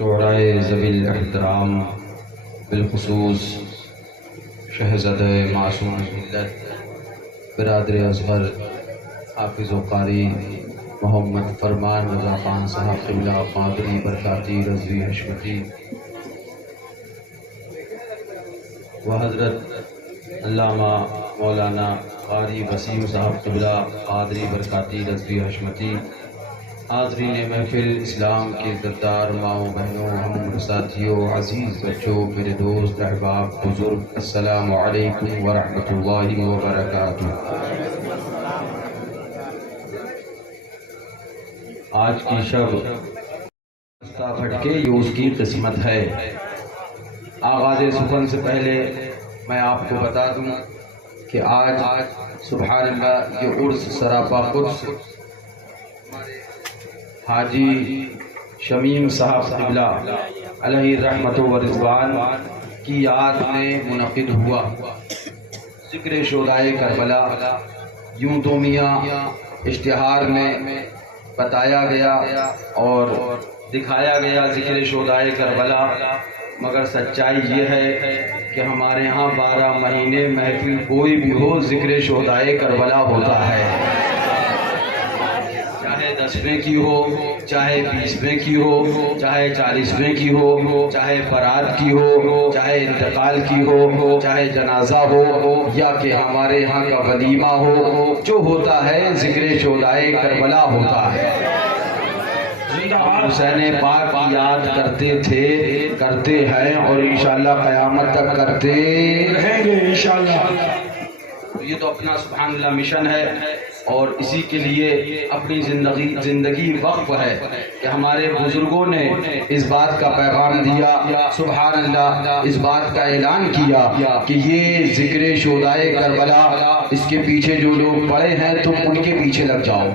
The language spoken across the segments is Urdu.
شعرائے ذوی الاحترام بالخصوص شہزادہ معصوم ملت برادر اصغر حافظ و قاری محمد فرمان رضا خان صاحب قبلہ قادری برکاتی رضوی حشمتی و حضرت علامہ مولانا قاری وسیم صاحب قبلہ قادری برکاتی رضوی حشمتی، حاضرین محفل، اسلام کے کردار، ماؤں بہنوں، ہم ساتھیوں، عزیز بچوں، میرے دوست احباب، بزرگ، السلام علیکم ورحمۃ اللہ وبرکاتہ۔ آج کی شب پھٹکے یہ اس کی قسمت ہے۔ آغاز سخن سے پہلے میں آپ کو بتا دوں کہ آج سبحان اللہ یہ عرس سراپا قدس حاجی شمیم صاحب قبلہ علیہ رحمت و رضوان کی یاد میں منعقد ہوا۔ ذکر شہدائے کربلا یوں تو میاں اشتہار میں بتایا گیا اور دکھایا گیا ذکر شہدائے کربلا، مگر سچائی یہ ہے کہ ہمارے ہاں 12 مہینے محفل کوئی بھی ہو ذکر شہدائے کربلا ہوتا ہے، چاہے 10ویں کی ہو، چاہے 20ویں کی ہو، چاہے 40ویں کی ہو، چاہے برات کی ہو، چاہے انتقال کی ہو، چاہے جنازہ ہو یا کہ ہمارے ہاں کا ولیمہ ہو، جو ہوتا ہے ذکر شہدائے کربلا ہوتا ہے۔ حسین پاک کی یاد کرتے تھے، کرتے ہیں اور انشاءاللہ قیامت تک کرتے رہیں گے انشاءاللہ۔ یہ تو اپنا سبحان اللہ مشن ہے اور اسی کے لیے اپنی زندگی وقف ہے کہ ہمارے بزرگوں نے اس بات کا پیغام دیا، سبحان اللہ اس بات کا اعلان کیا کہ یہ ذکر شہدائے کربلا، اس کے پیچھے جو لوگ پڑے ہیں تم ان کے پیچھے لگ جاؤ،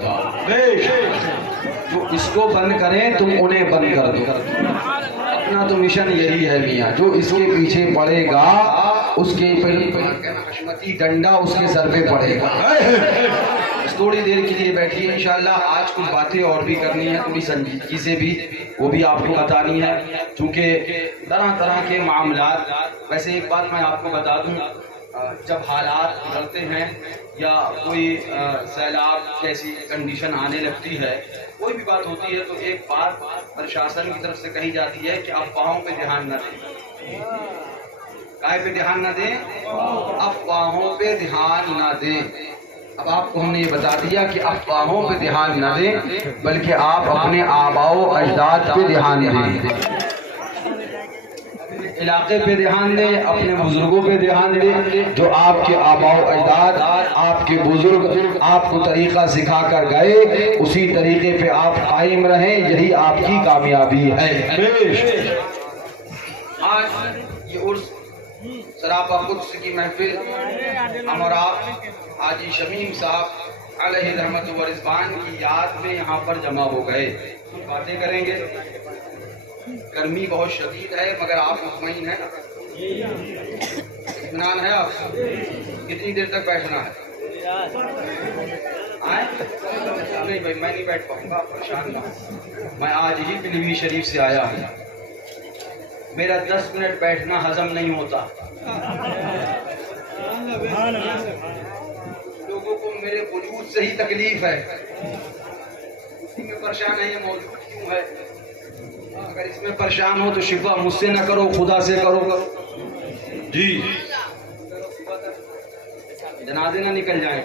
جو اس کو بند کریں تم انہیں بند کر دو۔ اپنا تو مشن یہی ہے میاں، جو اس کے پیچھے پڑے گا اس کے حشمتی ڈنڈا اس کے سر پہ پڑے گا۔ تھوڑی دیر کے لیے بیٹھیے، انشاءاللہ آج کچھ باتیں اور بھی کرنی ہیں، تھوڑی سنجیدگی سے بھی وہ بھی آپ کو بتانی ہے، چونکہ طرح طرح کے معاملات۔ ویسے ایک بات میں آپ کو بتا دوں، جب حالات بگڑتے ہیں یا کوئی سیلاب جیسی کنڈیشن آنے لگتی ہے، کوئی بھی بات ہوتی ہے، تو ایک بات پرشاسن کی طرف سے کہی جاتی ہے کہ افواہوں پہ دھیان نہ دیں۔ کائے پہ دھیان نہ دیں؟ افواہوں پہ دھیان نہ دیں۔ اب آپ کو ہم نے یہ بتا دیا کہ افواہوں پہ دھیان نہ دیں، بلکہ آپ اپنے آباء و اجداد پہ دھیان دیں، علاقے پہ دھیان دیں، اپنے بزرگوں پہ دھیان دیں، جو آپ کے آباء و اجداد، آپ کے بزرگ آپ کو طریقہ سکھا کر گئے، اسی طریقے پہ آپ قائم رہیں، یہی آپ کی کامیابی ہے۔ آج یہ عرس سراپا قدس کی محفل ہم اور آپ حاجی شمیم صاحب علیہ رحمت و رضوان کی یاد میں یہاں پر جمع ہو گئے، باتیں کریں گے۔ گرمی بہت شدید ہے مگر آپ مطمئن ہیں، اطمینان ہے آپ؟ کتنی دیر تک بیٹھنا ہے؟ نہیں بھائی میں نہیں بیٹھ پاؤں گا، پریشان نہ، میں آج ہی پلوی شریف سے آیا ہوں، میرا 10 منٹ بیٹھنا ہضم نہیں ہوتا۔ لوگوں کو میرے وجود سے ہی تکلیف ہے، اسی میں پریشان ہے، یہ موجود کیوں ہے؟ اگر اس میں پریشان ہو تو شفا مجھ سے نہ کرو، خدا سے کرو جی، جنازے نہ نکل جائیں۔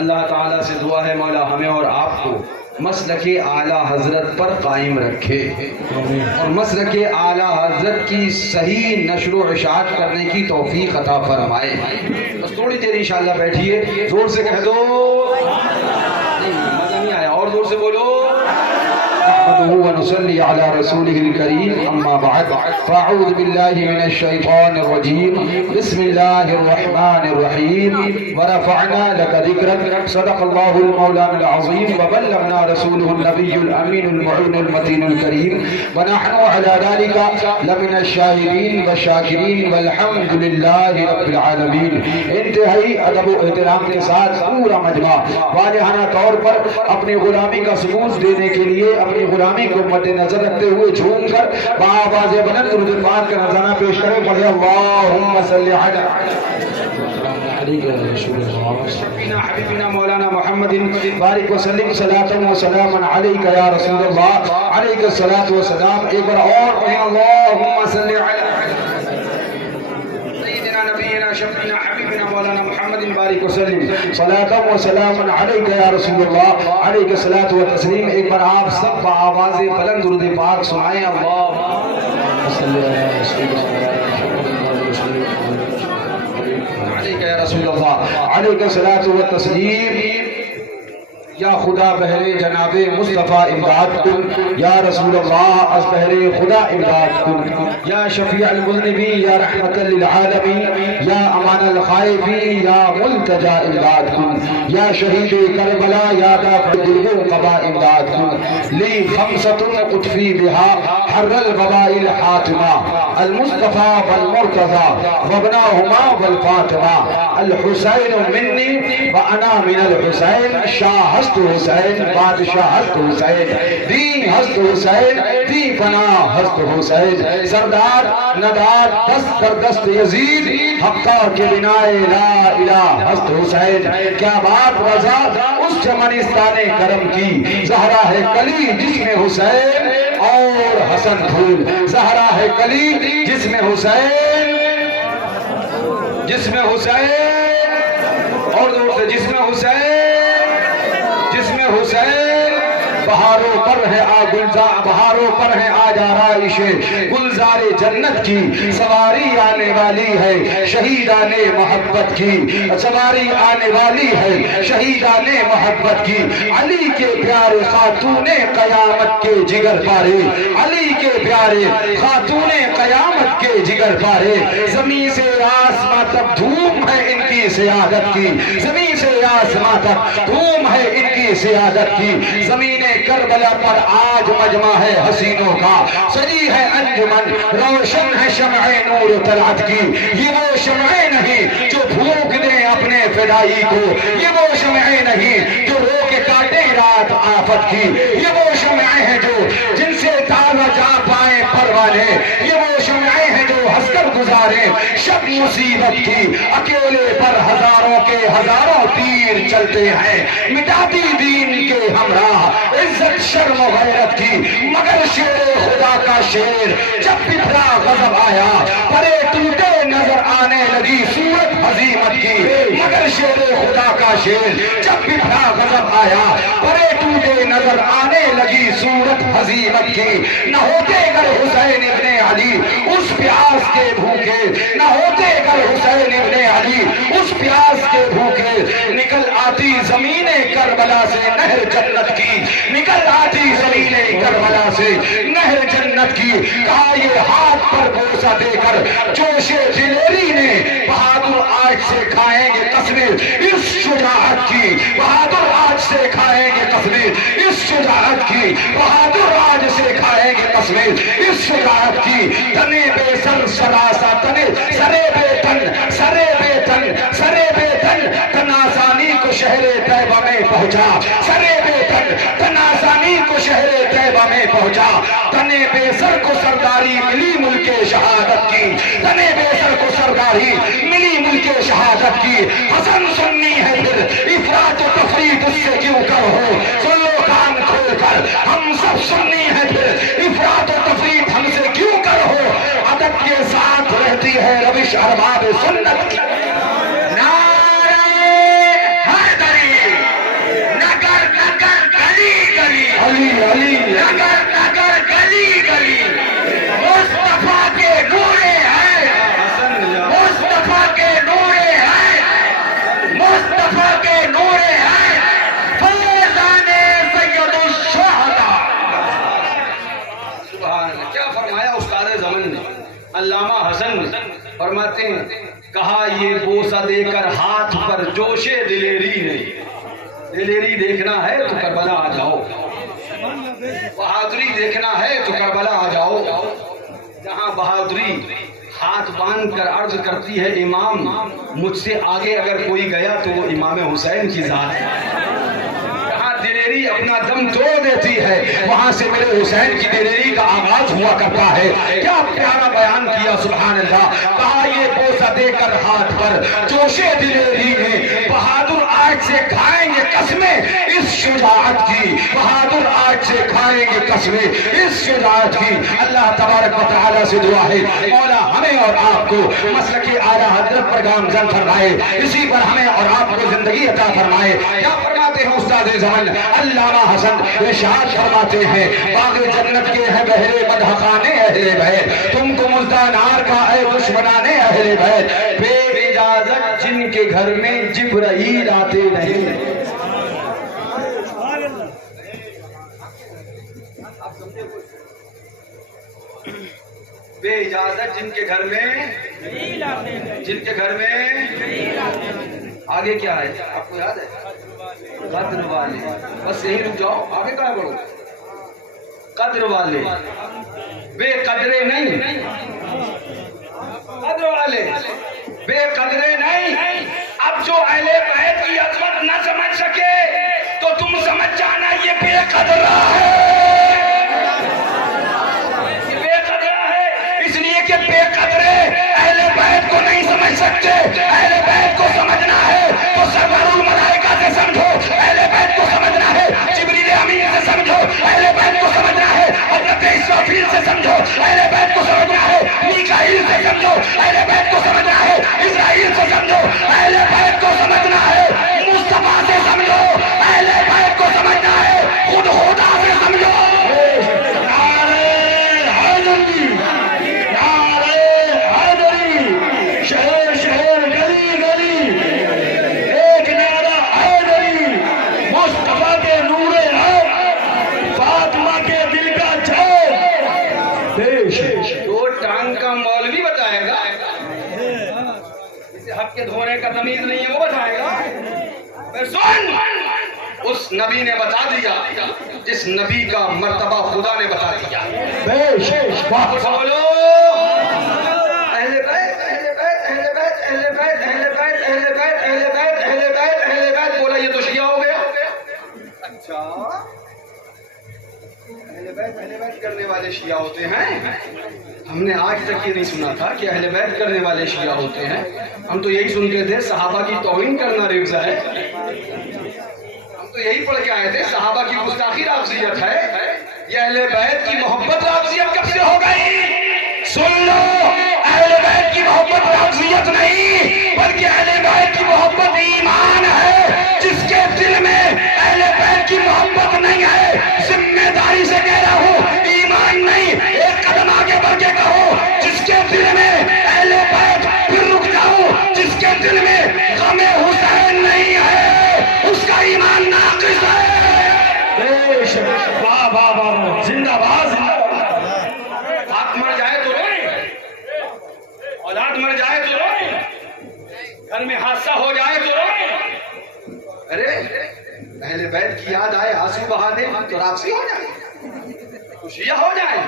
اللہ تعالیٰ سے دعا ہے مولا ہمیں اور آپ کو مسلک اعلیٰ حضرت پر قائم رکھے اور مسلک اعلیٰ حضرت کی صحیح نشر و اشاعت کرنے کی توفیق عطا فرمائے۔ بس تھوڑی دیر انشاءاللہ بیٹھیے، زور سے کہہ دو، نہیں مزہ نہیں آیا، اور زور سے بولو۔ ونصلي على رسوله الكريم، أما بعد فأعوذ بالله من الشيطان الرجيم، بسم الله الرحمن الرحيم، ورفعنا لك ذكرك، صدق الله المولان العظيم، وبلغنا رسوله النبي الأمين المعين المتين الكريم، ونحن على ذلك لمن الشاهدين والشاكرين والحمد لله رب العالمين۔ انتہائی ادب و احترام کے ساتھ پورا مجمع واضحانہ طور پر اپنی غلامی کا ثبوت دینے کے لیے اپنی غلامی کو مد نظر رکھتے ہوئے جھوم کر بآواز بلند درود پاک کا نذرانہ پیش کریں. پڑھے اللہم صلی علی شفینا حبیبنا مولانا محمد بارک وسلم صلاۃ و سلام علیک یا رسول اللہ علیک الصلاۃ والسلام. ایک بار اور پڑھیں اللہم صلی علی سیدنا نبینا شفینا حبیبنا مولانا محمد بارک وسلم صلاۃ و سلام علیک یا رسول اللہ علیک الصلاۃ والتسلیم. ایک بار آپ سب بآواز بلند درود پاک سنائیں اللہم صلی علی سیدنا علیک یا رسول اللہ علیک الصلاۃ والتسلیم. یا خدا بہر جناب مصطفیٰ امداد کن، یا رسول اللہ از بہر خدا امداد کن، یا شفیع المذنبین یا رحمت للعالمین، یا امان الخائفین یا ملتجا امداد کن، یا شہید کربلا یا دافع القبا امداد کن. لی خمسۃ قطفی بہا حر الوباء الحاتمہ المصطفیٰ والمرتضی وابناہما والفاطمہ. الحسین منی وانا من الحسین، شاہ ہست حسین بادشاہ ہست حسین، دین ہست حسین دی پناہ ہست حسین. سردار ندار دست در دست یزید حقہ کے بنائے لا الہ ہست حسین. کیا بات رضا اس چمنستان کرم کی، زہرا ہے کلی جس میں حسین اور حسن پھول. زہرا ہے کلی جس میں حسین، جس میں حسین اور دوسرے جس میں حسین، جس میں حسین. بہاروں پر ہے بہاروں پر ہے آج آرائش گلزار جنت کی. سواری آنے والی ہے شہیدان محبت کی، سواری آنے والی ہے شہیدان محبت کی. علی کے پیارے خاتون قیامت کے جگر پارے، علی کے پیارے خاتون قیامت کے جگر پارے. زمین سے آسماں تک دھوم ہے ان کی سیادت کی، زمین سے آسماں تک دھوم ہے ان کی سیادت کی. زمین کربلا پر آج مجمع ہے حسینوں کا، سجی ہے انجمن روشن ہے شمع نور طلعت کی. یہ وہ شمع نہیں جو پھونک دیں اپنے فدائی کو، یہ وہ شمع نہیں جو رو کے کاٹے رات آفت کی. یہ وہ شمع ہیں جو جن سے تازہ جا پائیں پروانے، یہ وہ شمع ہیں جو ہنس کر گزارے شب مصیبت کی. اکیلے پر ہزاروں کے ہزاروں تیر چلتے ہیں، مٹاتی دین کے ہمراہ عزت شرم و غیرت کی. مگر شیر خدا کا شیر جب بکھرا غضب آیا، پرے ٹوٹے نظر آنے لگی صورت ہزیمت کی. مگر شیر خدا کا شیر جب بکھرا غضب آیا، پرے ٹوٹے نظر آنے لگی صورت ہزیمت کی. نہ ہوتے گر حسین ابن علی اس پیاس کے بھوکے، نہ ہوتے گر حسین ابن علی اس پیاس کے بھوکے. نکل آتی زمین کربلا سے نہر جنت کی، نکل آتی زمین کربلا سے نہر جنت کی. کہا یہ ہاتھ پر بوسہ دے کر جوش دلیری نے بہادر آج سے کھائیں گے قسمیں اس شجاعت کی. بہادر آج سے کھائیں گے قسمیں اس شجاعت کی. بہادر آج سے کھائیں گے قسمیں اس شجاعت کی. تنے بے سر سراسا تنے سرے بے تن، سرے بے تن، سرے بے تن تناسانی کو شہر طیبہ میں پہنچا. سرے بے تن تناسانی کو شہر طیبہ میں پہنچا. تنے بے سر کو سرداری ملی ملک شہادت کی، تنے بے سر کو سرداری ملی ملک شہادت کی. حسن سنی ہے پھر افراط و تفریط اس سے کیوں کر ہو، سن لو کان کھول کر ہم سب سنی ہے پھر افراط و تفریط ہم سے کیوں کر ہو. ادب کے ساتھ رہتی ہے روش ارباب سنت کی. علی علی نگر نگر گلی گلی مصطفیٰ کے نورے ہیں، مصطفیٰ کے نورے ہیں، مصطفیٰ کے نورے ہیں. فیضان سید الشہداء. سبحان اللہ. کیا فرمایا استاد زمن نے، علامہ حسن فرماتے ہیں کہا یہ بوسہ دے کر ہاتھ پر جوش دلیری نہیں. دلیری دیکھنا ہے تو کربلا آ جاؤ، بہادری دیکھنا ہے تو کربلا آ جاؤ. جہاں بہادری ہاتھ باندھ کر عرض کرتی ہے امام مجھ سے آگے اگر کوئی گیا تو وہ امام حسین کی ذات ہے. جہاں دلیری دلیری اپنا دم توڑ دیتی ہے، وہاں سے میرے حسین کی دلیری کا آغاز ہوا کرتا ہے۔ کیا پیارا بیان کیا، سبحان اللہ۔ کہا یہ بوسہ دے کر ہاتھ پر جوشے دلیری نے، بہادر آج سے کھائیں گے قسمیں اس شجاعت کی، بہادر آج سے کھائیں گے قسمیں اس شجاعت کی۔ اللہ تبارک و تعالیٰ سے دعا ہے مولا ہمیں اور آپ کو مسلک اعلیٰ حضرت پر گامزن فرمائے، اسی پر ہمیں اور آپ کو زندگی عطا فرمائے۔ کیا فرماتے ہیں استاد زمن علامہ حسن ارشاد فرماتے ہیں، باغ جنت کے ہیں بہرے مدحخانے اہل بیت، تم کو مزدہ نار کا اے دشمنانے اہل بیت، بے اجازت جن کے گھر میں جبرائیل آتے نہیں۔ بے اجازت جن کے گھر میں آگے کیا ہے آپ کو یاد ہے؟ قدر والے، بس یہی رک جاؤ، آگے کہاں بڑھو؟ قدر والے، بے قدرے نہیں، قدر والے بے قدرے نہیں۔ اب جو اہل بیت کی عظمت نہ سمجھ سکے تو تم سمجھ جانا یہ بے قدرہ ہے، بے قدرے اہل بیت کو نہیں سمجھ سکتے۔ اہل بیت کو سمجھنا ہے تو سرور الملائکہ سے سمجھو، اہل بیت کو سمجھنا ہے جبریل امین سے سمجھو، اہل بیت کو سمجھنا ہے حضرت اسرافیل سے سمجھو، اہل بیت کو سمجھنا ہے میکائیل سے سمجھو، اہل بیت کو سمجھنا ہے اسرائیل سے سمجھو، اہل بیت کو سمجھنا ہے مصطفیٰ سے سمجھو، اہل بیت کو سمجھنا ہے خود خدا سے سمجھو۔ دھونے کا تمیز نہیں ہے وہ بتائے گا۔ سن، اس نبی نے بتا دیا جس نبی کا مرتبہ خدا نے بتا دیا۔ بولو اہل بیت، اہل بیت، اہل بیت، اہل بیت، اہل بیت، اہل بیت، اہل بیت، اہل بیت، اہل بیت، بولا یہ تو شیعہ ہو گیا۔ اچھا اہل بیت، اہل بیت کرنے والے شیعہ ہوتے ہیں؟ ہم نے آج تک یہ نہیں سنا تھا کہ اہل بیت کرنے والے شیعہ ہوتے ہیں، ہم تو یہی سنتے تھے صحابہ کی توہین کرنا رفض ہے، ہم تو یہی پڑھ کے آئے تھے صحابہ کی گستاخی رافضیت ہے۔ یہ اہل بیت کی محبت رافضیت کب سے ہو گئی؟ سن لو، اہل بیت کی محبت رافضیت نہیں بلکہ اہل بیت کی محبت ایمان ہے۔ جس کے دل میں اہل بیت کی محبت نہیں ہے، ذمہ داری سے کہہ رہا ہوں ایمان نہیں، ایک قدم آگے بڑھ کے کہو جس کے دل میں اہل بیت، پھر رک جاؤ جس کے دل میں غم حسین نہیں ہے اس کا ایمان ناقص ہے۔ واہ واہ واہ، زندہ باد۔ آپ مر جائے تو روئیں، اولاد مر جائے تو روئیں، گھر میں حادثہ ہو جائے تو روئیں، ارے اہل بیت کی یاد آئے آنسو بہا دے تو رافضی ہو جائے، شیعہ ہو جائے۔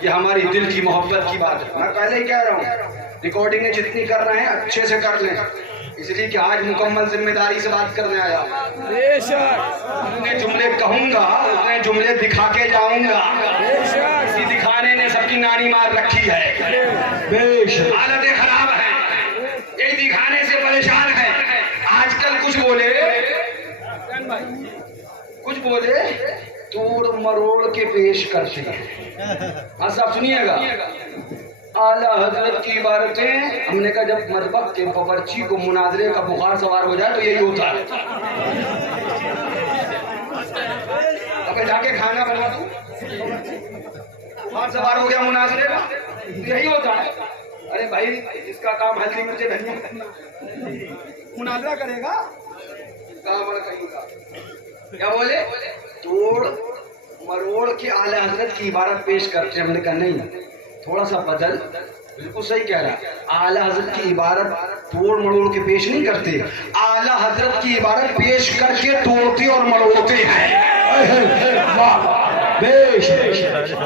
یہ ہماری دل کی محبت کی بات ہے۔ میں پہلے ہی کہہ رہا ہوں ریکارڈنگیں جتنی کر رہے ہیں اچھے سے کر لیں، اس لیے کہ آج مکمل ذمہ داری سے بات کرنے آیا۔ اتنے جملے کہوں گا، اتنے جملے دکھا کے جاؤں گا، اسی دکھانے نے سب کی نانی مار رکھی ہے، حالتیں خراب ہیں، یہی دکھانے سے پریشان ہے۔ آج کل کچھ بولے توڑ مروڑ کے پیش کرتے ہیں۔ ہاں صاحب سنیے گا، اعلیٰ حضرت کی عبارتیں، ہم نے کہا جب مطبخ کے باورچی کو مناظرے کا بخار سوار ہو جائے تو یہی ہوتا ہے، اب جا کے کھانا بنا دوں، بخار سوار ہو گیا مناظرے کا، یہی ہوتا ہے۔ ارے بھائی جس کا کام ہلدی مرچے دھنیا مناظرہ کرے گا، کام کہیں گا، کیا بولے توڑ مروڑ کے اعلیٰ حضرت کی عبارت پیش کرتے ہیں۔ ہم نے کہا نہیں، تھوڑا سا بدل، بالکل صحیح کہہ رہا، اعلیٰ حضرت کی عبارت توڑ مروڑ کے پیش نہیں کرتے، اعلیٰ حضرت کی عبارت پیش کر کے توڑتے اور مروڑتے ہیں۔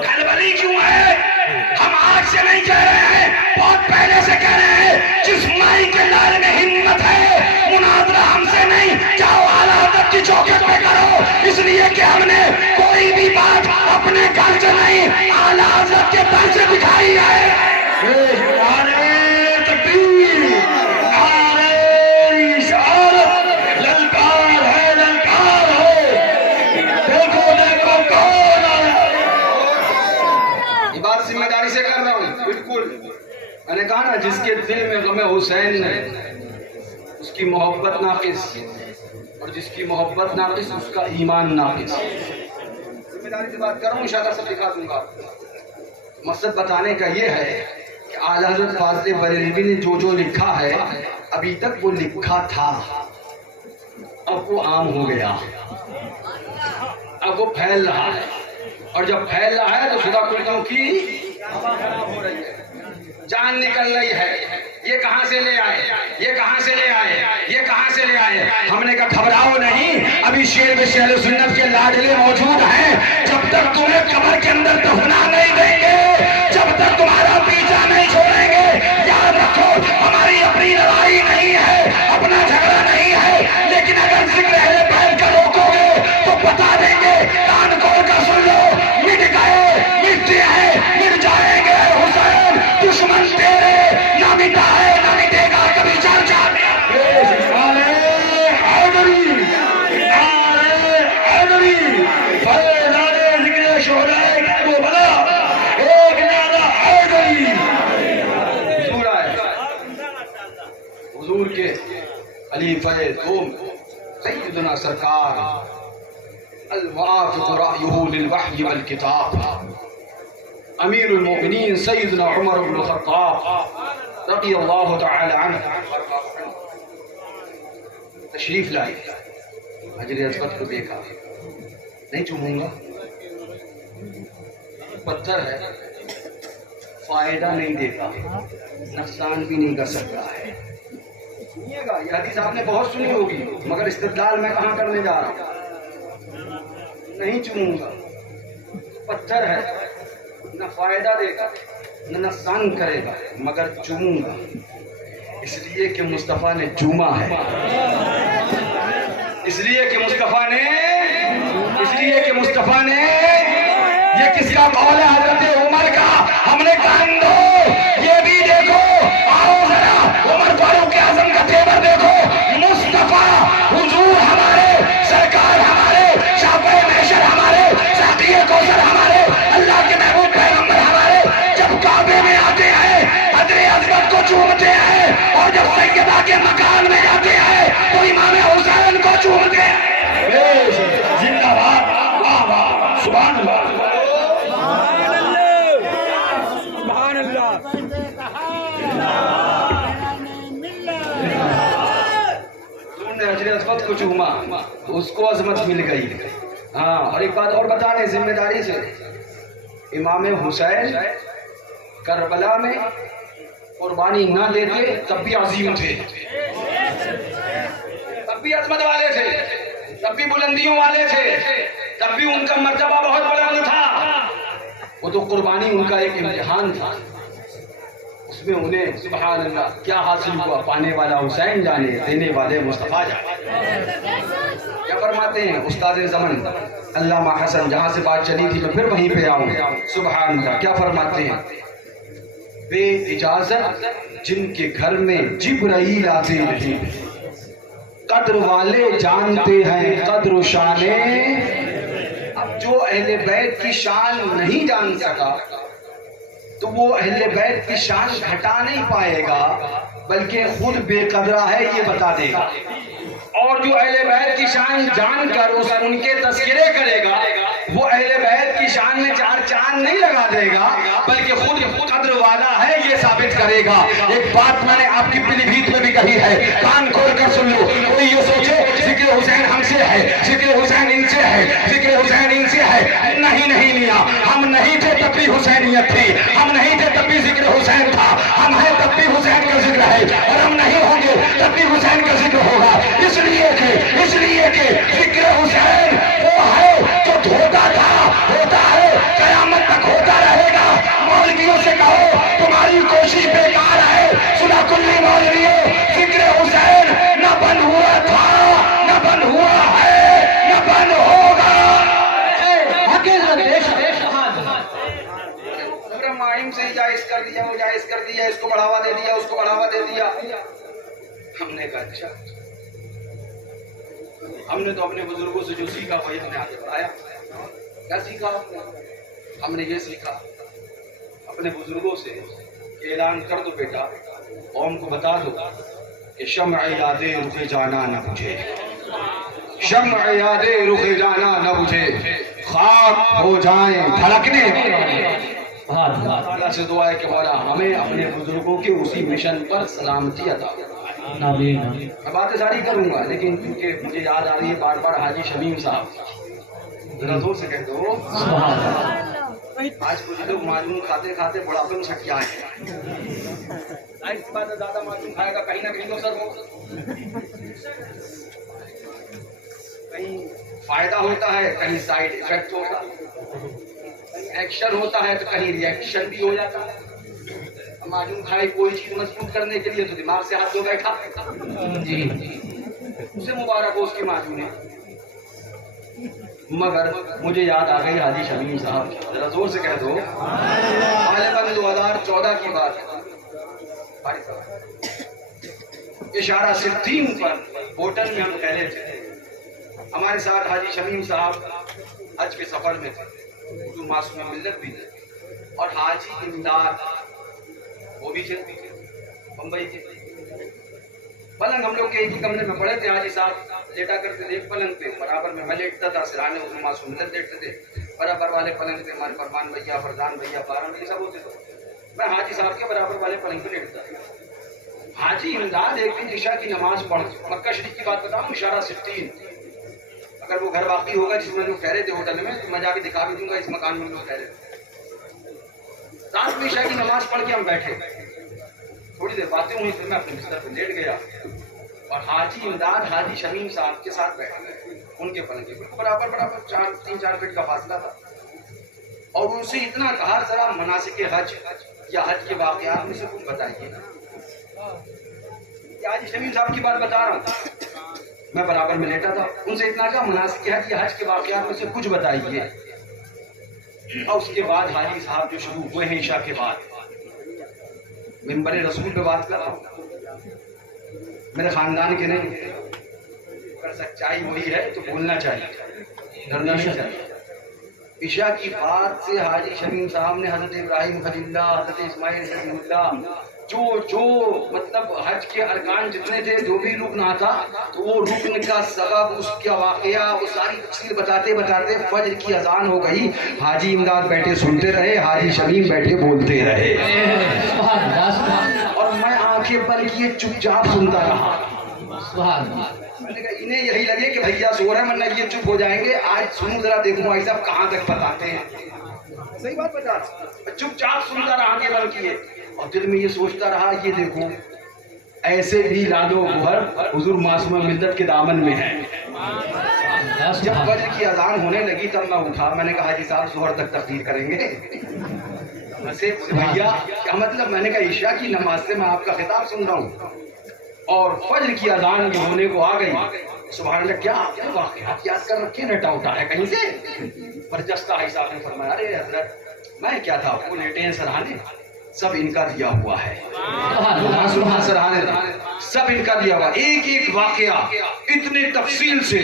کھلبلی کیوں ہے؟ ہم آج سے نہیں کہہ رہے ہیں، بہت پہلے سے کہہ رہے ہیں، جس مائی کے لال میں ہمت ہے مناظرہ ہم سے نہیں، جاؤ اعلیٰ حضرت کی چوکھٹ پہ کرو، اس لیے کہ ہم نے کوئی بھی بات اپنے گھر سے نہیں اعلیٰ حضرت کے در سے دکھائی ہے۔ نعرہ تکبیر، نعرہ رسالت، للکار ہے، للکار ہے، دیکھو دیکھو کون آیا۔ یہ بات ذمہ داری سے کر رہا ہوں، بالکل۔ میں نے کہا نا جس کے دل میں غم حسین ہے اس کی محبت ناقص، اور جس کی محبت ناقص اس کا ایمان ناقص۔ ذمہ داری سے بات کر رہا ہوں، انشاءاللہ سب دکھا دوں گا۔ مقصد بتانے کا یہ ہے کہ اعلیٰ حضرت فاضل بریلوی نے جو لکھا ہے ابھی تک وہ لکھا تھا، اب وہ عام ہو گیا، اب وہ پھیل رہا ہے، اور جب پھیل رہا ہے تو خدا کلوں کی ہو رہی ہے، جان نکل رہی ہے۔ یہ کہاں سے لے آئے، یہ کہاں سے لے آئے، یہ کہاں سے لے آئے؟ ہم نے کہا گھبراؤ نہیں، ابھی شیر میں اہل سنت کے لاڈلے موجود ہیں، جب تک تمہیں قبر کے اندر دفنا نہیں دیں گے، جب تک تمہارا پیچھا نہیں چھوڑیں گے، یاد رکھو ہماری اپنی لڑائی نہیں ہے، اپنا جھگڑا نہیں ہے، لیکن اگر ذکر اہل بیت کا روکو گے تو بتا دیں گے، کان کھول کر سن لو، مٹ گئے، مٹتے ہیں، مٹ جائیں گے حسین، دشمن تیرے نہ مٹا ہے نہ مٹے گا کبھی چل چل۔ نعرہ حیدری، نعرہ حیدری، بھلے نعرے ذکر شہدائے کا وہ بنا، ایک نعرہ حیدری۔ حضور آئے، حضور کے خلیفہ دوم سیدنا سرکار الموافق رأیہ للوحی والکتاب امیر المؤمنین سیدنا عمر بن الخطاب رضی اللہ تعالی عنہ تشریف لائے، حجر اسود کو دیکھا، نہیں چوموں گا، پتھر ہے، فائدہ نہیں دیتا، نقصان بھی نہیں کر سکتا ہے۔ سنیے گا، یہ حدیث آپ نے بہت سنی ہوگی، مگر استدلال میں کہاں کرنے جا رہا ہوں، نہیں چوموں گا، پتھر ہے، نہ فائدہ دے گا نہ نقصان کرے گا، مگر چوموں گا، اس لیے کہ مصطفیٰ نے چوما ہے، اس لیے کہ مصطفیٰ نے، اس لیے کہ مصطفیٰ نے، یہ کس کا قول ہے؟ حضرت عمر کا۔ ہم نے کہا دو، یہ بھی دیکھو، آؤ ذرا عمر فاروق اعظم کا تیور دیکھو، مصطفیٰ حضور ہمارے، سرکار ہمارے، شافع محشر ہمارے، ساقی کوثر ہمارے، اللہ کے محبوب پیغمبر ہمارے، جب کعبے میں آتے ہیں حجر اسود کو چومتے ہیں، اور جب سیدہ کے مکان میں جاتے ہیں تو امام حسین کو چومتے ہیں۔ زندہ باد، واہ واہ، سبحان اللہ، سبحان اللہ۔ حضور نے حجر اسود کو چوما، اس کو عظمت مل گئی۔ ہاں، اور ایک بات اور بتا دیں ذمہ داری سے، امام حسین کربلا میں قربانی نہ لیتے تب بھی عظیم تھے، تب بھی عظمت والے تھے، تب بھی بلندیوں والے تھے، تب بھی ان کا مرتبہ بہت بلند تھا۔ وہ تو قربانی ان کا ایک امتحان تھا، اس میں انہیں سبحان اللہ کیا حاصل ہوا، پانے والا حسین جانے، دینے والے مصطفیٰ جانے۔ کیا فرماتے ہیں استاد زمن علامہ حسن، جہاں سے بات چلی تھی تو پھر وہیں پہ آؤں، سبحان اللہ، کیا فرماتے ہیں؟ بے اجازت جن کے گھر میں جبرائیل آتے نہیں، قدر والے جانتے ہیں قدر و شانے۔ اب جو اہل بیت کی شان نہیں جان سکا تو وہ اہل بیت کی شان گھٹا نہیں پائے گا، بلکہ خود بے قدرہ ہے یہ بتا دے گا، اور جو اہل بیت کی شان جان کر ان کے تذکرے کرے گا وہ اہل بیت کی شان میں چار چاند نہیں لگا دے گا، بلکہ خود قدر والا ہے یہ ثابت کرے گا۔ ایک بات میں نے آپ کی پیلی بھیت میں بھی کہی ہے، کان کھول کر سن لو، کوئی یہ سوچے ذکر حسین ہم سے ہے، ذکر حسین ان سے ہے، ذکر حسین ان سے ہے، نہیں میاں، ہم نہیں تھے تب بھی حسینیت تھی، ہم نہیں تھے تب بھی ذکر حسین تھا، ہم ہیں تب بھی حسین کا ذکر ہے، اور ہم نہیں ہوں گے تب بھی حسین کا ذکر ہوگا، اس لیے کہ ذکر حسین وہ ہے جو ہوتا تھا، ہوتا ہے، قیامت تک ہوتا رہے گا۔ مولویوں سے کہو تمہاری کوشش بیکار ہے، سنا کلی مولویوں، ذکر حسین نہ بند ہوا تھا نہ بند ہوا ہے، مہم سے ہی جائز کر دیا، وہ جائز کر دیا، اس کو بڑھاوا دے دیا، اس کو بڑھاوا دے دیا. ہم نے کہا اچھا، ہم نے تو اپنے بزرگوں سے جو سیکھا وہی ہم نے آگے بڑھایا. کیا سیکھا؟ ہم نے یہ سیکھا اپنے بزرگوں سے کہ اعلان کر دو بیٹا، قوم کو بتا دو کہ شمع یادیں رخ جانا نہ بجھے، شمع یادیں رخ جانا نہ بجھے، خاک ہو جائیں دھڑکنے. اللہ سے دعا ہے کہ مولا ہمیں اپنے بزرگوں کے اسی مشن پر سلامتی عطا فرمائے. میں باتیں ساری کروں گا لیکن کیونکہ مجھے یاد آ رہی ہے بار بار حاجی شمیم صاحب، ذرا زور سے کہہ دو. آج کچھ لوگ معلوم کھاتے کھاتے بڑھاپے میں چھٹیا ہیں. اس بات سے زیادہ معلوم کھائے گا کہیں نہ کہیں تو سر ہو، کہیں فائدہ ہوتا ہے، کہیں سائڈ افیکٹ ہوتا ہے، کہیں ایکشن ہوتا ہے تو کہیں ریئیکشن بھی ہو جاتا ہے. معلوم کھائے کوئی چیز مضبوط کرنے کے لیے تو دماغ سے ہاتھ دھو بیٹھا جی اسے مبارک ہو اس کی معلوم ہے. مگر مجھے یاد آ گئی حاجی شمیم صاحب، ذرا زور سے کہہ دو. غالباً 2014 کی بات ہے، اشارہ 16 پر ہوٹل میں ہم ٹھہرے تھے. ہمارے ساتھ حاجی شمیم صاحب حج کے سفر میں تھے، جو معصوم ملت بھی تھے، اور حاجی امداد وہ بھی تھے بمبئی کے. پلنگ ہم لوگ کے ایک ہی کمرے میں پڑے تھے. حاجی صاحب لیٹا کرتے تھے ایک پلنگ پہ، برابر میں لیٹتا تھا، سرانے اس میں معصوم ملت لیٹتے تھے. برابر والے پلنگ پہ ہمارے فرمان بھیا، فرزان بھیا، بارہ بھیا سب ہوتے تھے. میں حاجی صاحب کے برابر والے پلنگ پہ لیٹتا تھا. حاجی امداد ایک دن عشاء کی نماز پڑھ، مکہ شریف کی بات بتاؤں، اشارہ 16، اگر وہ گھر واقعی ہوگا جس میں لوگ ٹھہرے تھے ہوٹل میں تو میں جا کے دکھا بھی دوں گا اس مکان میں لوگ ٹھہرے تھے. رات میں عشاء کی نماز پڑھ کے ہم بیٹھے، تھوڑی دیر باتیں ہوئی، پھر میں اپنے بستر پہ لیٹ گیا اور حاجی امداد حاجی شمیم صاحب کے ساتھ بیٹھ گئے. ان کے پلنگ کے بالکل برابر 3-4 فٹ کا فاصلہ تھا. اور ان سے اتنا کہا ذرا مناسک حج یا حج کے واقعات میں سے کچھ بتائیے. حاجی شمیم صاحب کی بات بتا رہا ہوں، میں برابر میں لیٹا تھا. ان سے اتنا کہا مناسک حج یا حج کے واقعات میں سے کچھ بتائیے. اور اس کے بعد حاجی صاحب جو شروع ہوئے ہیں عشاء کے بعد، منبر رسول پہ بات کر رہا ہوں، میرے خاندان کے نہیں، اگر سچائی وہی ہے تو بولنا چاہیے، ڈرنا نہیں چاہیے. عشاء کی بات سے حاجی شمیم صاحب نے حضرت ابراہیم خلیل اللہ، حضرت اسماعیل خلیل اللہ، جو مطلب حج کے ارکان جتنے تھے، جو بھی رکن تھا تو وہ رکن کا سبب، اس کا واقعہ، وہ ساری تفصیل بتاتے بتاتے فجر کی اذان ہو گئی. حاجی امداد بیٹھے سنتے رہے، حاجی شمیم بیٹھے بولتے رہے، اور میں آنکھیں بند کیے چپ چاپ سنتا رہا. میں نے کہا انہیں یہی لگے کہ بھیا سو رہے ہیں ورنہ یہ چپ ہو جائیں گے، آج سنوں ذرا دیکھوں بھائی صاحب کہاں تک بتاتے ہیں. صحیح بات بتا، چپ چاپ سنتا رہا، آنکھیں بند کیے، اور دل میں یہ سوچتا رہا یہ دیکھو ایسے بھی لالو گوہر حضور معصومہ ملت کے دامن میں ہے. جب فجر کی اذان ہونے لگی تب میں اٹھا. میں نے کہا حاجی صاحب ظہر تک تقریر کریں گے؟ بھیا کیا مطلب؟ میں نے کہا عشاء کی نماز سے میں آپ کا خطاب سن رہا ہوں اور فجر کی اذان بھی ہونے کو آ گئی. سبحان اللہ، کیا واقعات یاد کر رکھے، رٹا اٹھا ہے کہیں سے. برجستہ حاجی صاحب نے فرمایا ارے حضرت میں کیا تھا، وہ لیٹے ہیں سرحانے، سب ان کا دیا ہوا ہے، سرحانے سب ان کا دیا ہوا. ایک ایک واقعہ اتنے تفصیل سے،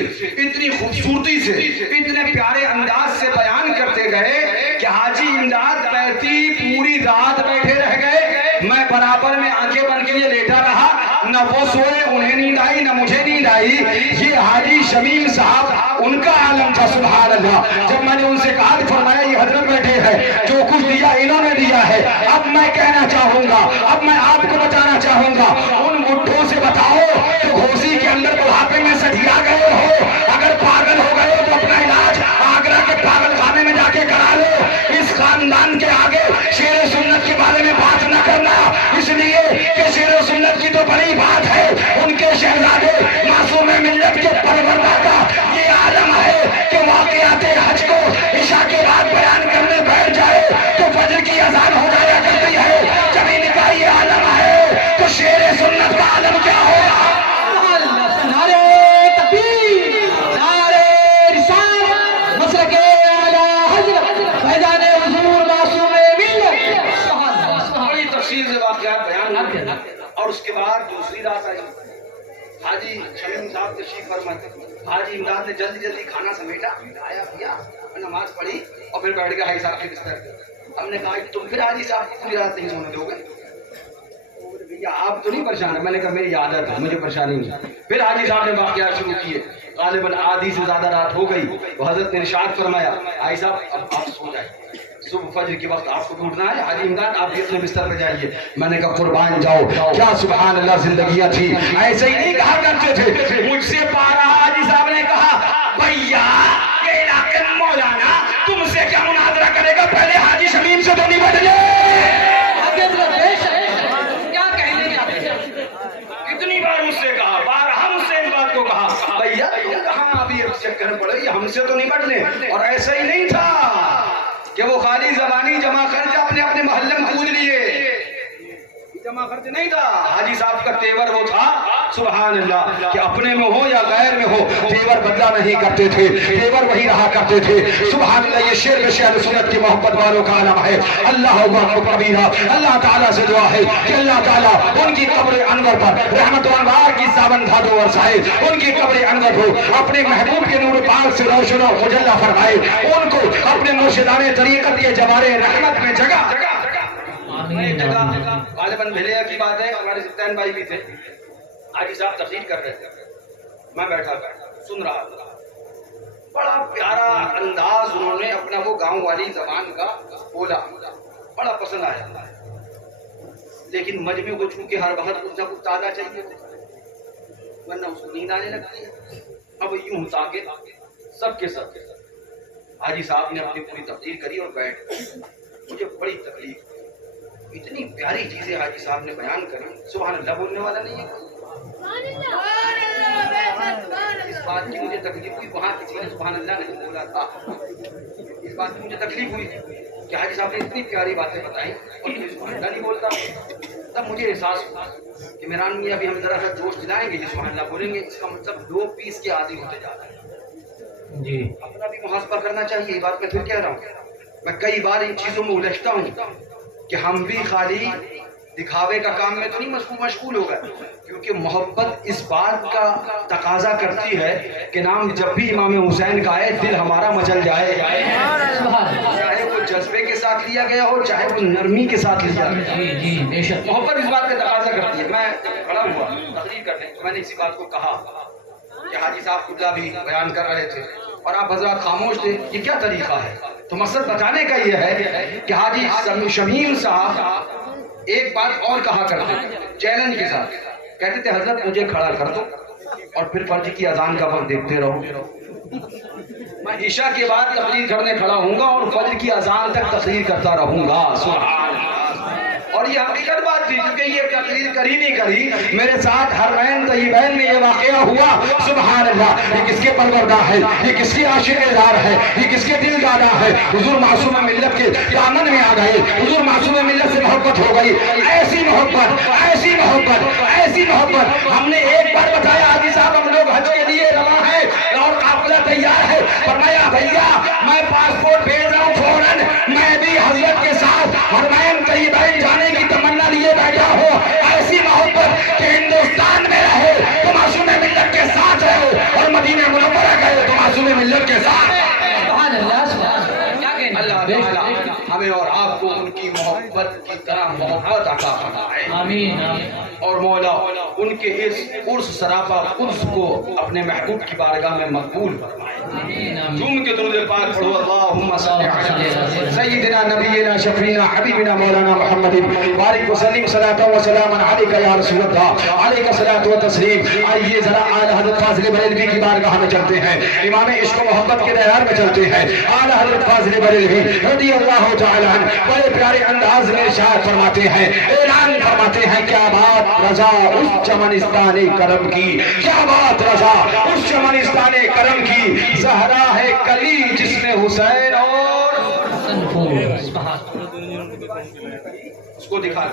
اتنی خوبصورتی سے، اتنے پیارے انداز سے بیان کرتے گئے کہ حاجی امداد بیٹھی پوری رات بیٹھے رہ گئے. میں برابر میں آنکھیں بند کے لیے لیٹا رہا، نہ وہ سوئے، انہیں نیند آئی نہ مجھے نیند آئی. یہ حاجی شمیم صاحب ان کا عالم تھا. سبحان اللہ. جب میں نے ان سے کہا فرمایا یہ حضرت بیٹھے ہیں، جو کچھ دیا انہوں نے دیا ہے. اب میں کہنا چاہوں گا، اب میں آپ کو بتانا چاہوں گا، ان بڈھوں سے بتاؤ جو گھوسی کے اندر بڑھاپے میں سٹیا گئے ہو، اگر پاگل ہو گئے ہو تو اپنا علاج آگرہ کے پاگل خانے میں جا کے کرا لو. اس خاندان کے آگے شیر سنت کے بارے میں بات نہ کرنا، اس لیے کہ شیر سنت کی تو بڑی بات ہے. ان کے شہزادے معصوم ملت کے پروردہ کا یہ عالم ہے کہ واقعات حج کو عشاء کے بعد بیان کرنے بیٹھ جائے تو فجر کی اذان ہو جایا کرتی ہے. جب ان کا یہ عالم ہے تو شیر سنت کا عالم کیا ہوگا؟ نعرے تکبیر، اس کے بعد دوسری رات آئی، حاجی شمیم صاحب تشریف فرمائے، حاجی امداد نے جلدی جلدی کھانا سمیٹا، آیا کیا، نماز پڑھی اور پھر بیٹھ گیا حاجی صاحب کے بستر پہ۔ ہم نے کہا کہ تم پھر حاجی صاحب پوری رات نہیں سونے دو گے؟ بھیا آپ تو نہیں پریشان ہے؟ میں نے کہا میری عادت ہے، مجھے پریشانی نہیں۔ پھر حاجی صاحب نے واقعات شروع کیے، غالباً آدھی سے زیادہ رات ہو گئی، وہ حضرت نے ارشاد فرمایا حاجی صاحب اب آپ سو جائیں، صبح فجر کے وقت آپ کو اٹھنا ہے، حاجی امداد آپ بھی اپنے بستر پہ جائیے۔ میں نے کہا قربان جاؤ، کیا سبحان اللہ زندگیاں تھی، ایسے ہی نہیں کہا کرتے تھے۔ مجھ سے پارا حاجی صاحب نے کہا بھیا یہ علاقے میں مولانا تم سے کیا مناظرہ کرے گا، پہلے حاجی شمیم سے تو نمٹ لے۔ کتنی بار مجھ سے کہا، بارہا مجھ سے اس بات کو کہا بھیا تم کہاں ابھی چکر پڑے، یہ ہم سے تو نمٹ لیں۔ اور ایسا ہی نہیں تھا کہ وہ خالی زبانی جمع خرچ اپنے اپنے محلے میں پوج لیے، جمع خرچ نہیں تھا۔ حاجی صاحب کا تیور وہ تھا سبحان اللہ کہ اپنے میں ہو یا غیر میں ہو تیور بدلا نہیں کرتے تھے، تیور وہی رہا کرتے تھے سبحان اللہ۔ یہ شعر میں شہر سنت کی محبت والوں کا عالم ہے۔ اللہ اکبر کبیرہ، اللہ تعالیٰ سے دعا ہے کہ اللہ تعالیٰ ان کی قبر انور پر رحمت و انوار کی ساون دھاتو ورسائے، ان کی قبر انور کو اپنے محبوب کے نور پاک سے روشن و مجلہ فرمائے، ان کو اپنے مرشدان طریقت کے جوار رحمت میں جگہ ایک جگہ غالباً بھیلیا کی بات ہے، ہمارے سلطان بھائی بھی تھے، حاجی صاحب تقریر کر رہے تھے، میں بیٹھا سن رہا تھا، بڑا پیارا انداز انہوں نے اپنا وہ گاؤں والی زبان کا بولا، بڑا پسند آیا، لیکن مجمع کو چونکہ ہر وقت کچھ نہ کچھ تازہ چاہیے ورنہ اس کو نیند آنے لگتی ہے۔ اب یوں ہوتا کہ سب کے سب حاجی صاحب نے اپنی پوری تقریر کری اور بیٹھ گئے۔ مجھے بڑی تکلیف، اتنی پیاری چیزیں حاجی صاحب نے بیان کری، سبحان اللہ بولنے والا نہیں ہے، اس بات کی مجھے تکلیف ہوئی، وہاں کسی نے سبحان اللہ نہیں بولا تھا، اس بات کی مجھے تکلیف ہوئی کہ حاجی صاحب نے اتنی پیاری باتیں بتائیں اور کوئی سبحان اللہ نہیں بولتا۔ تب مجھے احساس ہوا کہ میران میاں ابھی ہم ذرا سا جوش دلائیں گے، یہ سبحان اللہ بولیں گے، اس کا مطلب لوگ پیس کے عادی ہوتے جا رہے ہیں، جی اپنا بھی محاسبہ کرنا چاہیے۔ یہ بات میں پھر کہہ رہا ہوں، میں کئی بار ان چیزوں میں الجھتا ہوں کہ ہم بھی خالی دکھاوے کا کام میں تو نہیں مشغول ہو گئے، کیونکہ محبت اس بات کا تقاضا کرتی ہے کہ نام جب بھی امام حسین کا آئے دل ہمارا مچل جائے، چاہے وہ جذبے کے ساتھ لیا گیا ہو چاہے وہ نرمی کے ساتھ لیا گیا، محبت اس بات کا تقاضا کرتی ہے۔ میں کھڑا ہوا تقریر کرنے تو میں نے اسی بات کو کہا کہ حاجی صاحب خدا بھی بیان کر رہے تھے اور آپ حضرات خاموش تھے، یہ کیا طریقہ ہے؟ تو مقصد بتانے کا یہ ہے کہ حاجی شمیم صاحب ایک بات اور کہا کرتے تھے چیلنج کے ساتھ، کہتے تھے حضرت مجھے کھڑا کر دو اور پھر فجر کی اذان کا وقت دیکھتے رہو، میں عشاء کے بعد تقریر کرنے کھڑا ہوں گا اور فجر کی اذان تک تقریر کرتا رہوں گا سبحان اللہ۔ اور یہ حقیقت بات تھی کیونکہ یہ تقریر کری نہیں کری، میرے ساتھ حرمین طیبین میں یہ واقعہ ہوا سبحان اللہ۔ یہ کس کے پروردگار ہے، یہ کس کی عاشق دار ہے، یہ کس کے دل دادا ہے، حضور معصوم ملت کے دامن میں آ گئے، حضور معصوم ملت سے محبت ہو گئی، ایسی محبت ایسی محبت ایسی محبت۔ ہم نے ایک بار بتایا حاجی صاحب ہم لوگ حج کے لیے رواں ہیں اور قافلہ تیار ہے، فرمایا بھیا میں پاسپورٹ بھیج رہا ہوں فوراً، میں بھی حضرت کے ساتھ حرمین طیبین جانے کی تمنا لیے بیٹھا ہو، ایسی محبت کہ ہندوستان میں رہے تو معصوم ملت کے ساتھ رہو اور مدینہ منورہ گئے تو معصوم ملت کے ساتھ۔ اللہ تعالیٰ ہمیں اور آپ کو ان کی محبت کی طرح محبت عطا فرمائے، آمین۔ اور مولا ان کے اس عرس سراپا قدس کو اپنے محبوب کی بارگاہ میں مقبول فرمائے، جم کے درود پاک پڑھو، اللہم صلی علی سیدنا نبینا شفیعنا حبیبنا مولانا محمد بارک وسلم صلاۃ و سلام علیک یا رسول اللہ، علیک صلاۃ و تسلیم۔ آئیے ذرا اعلیٰ حضرت فاضل بریلوی کی بارگاہ میں چلتے ہیں، امام عشق و محبت کے دیار میں چلتے ہیں، اعلیٰ حضرت فاضل بریلوی رضی اللہ تعالی عنہ بڑے پیارے انداز میں ارشاد فرماتے ہیں، اعلان فرماتے ہیں، کیا بات رضا اس چمنستان کرم کی، کیا بات رضا اس چمنستان کرم کی، زہرا ہے کلی جس میں حسین اور اس کو دکھا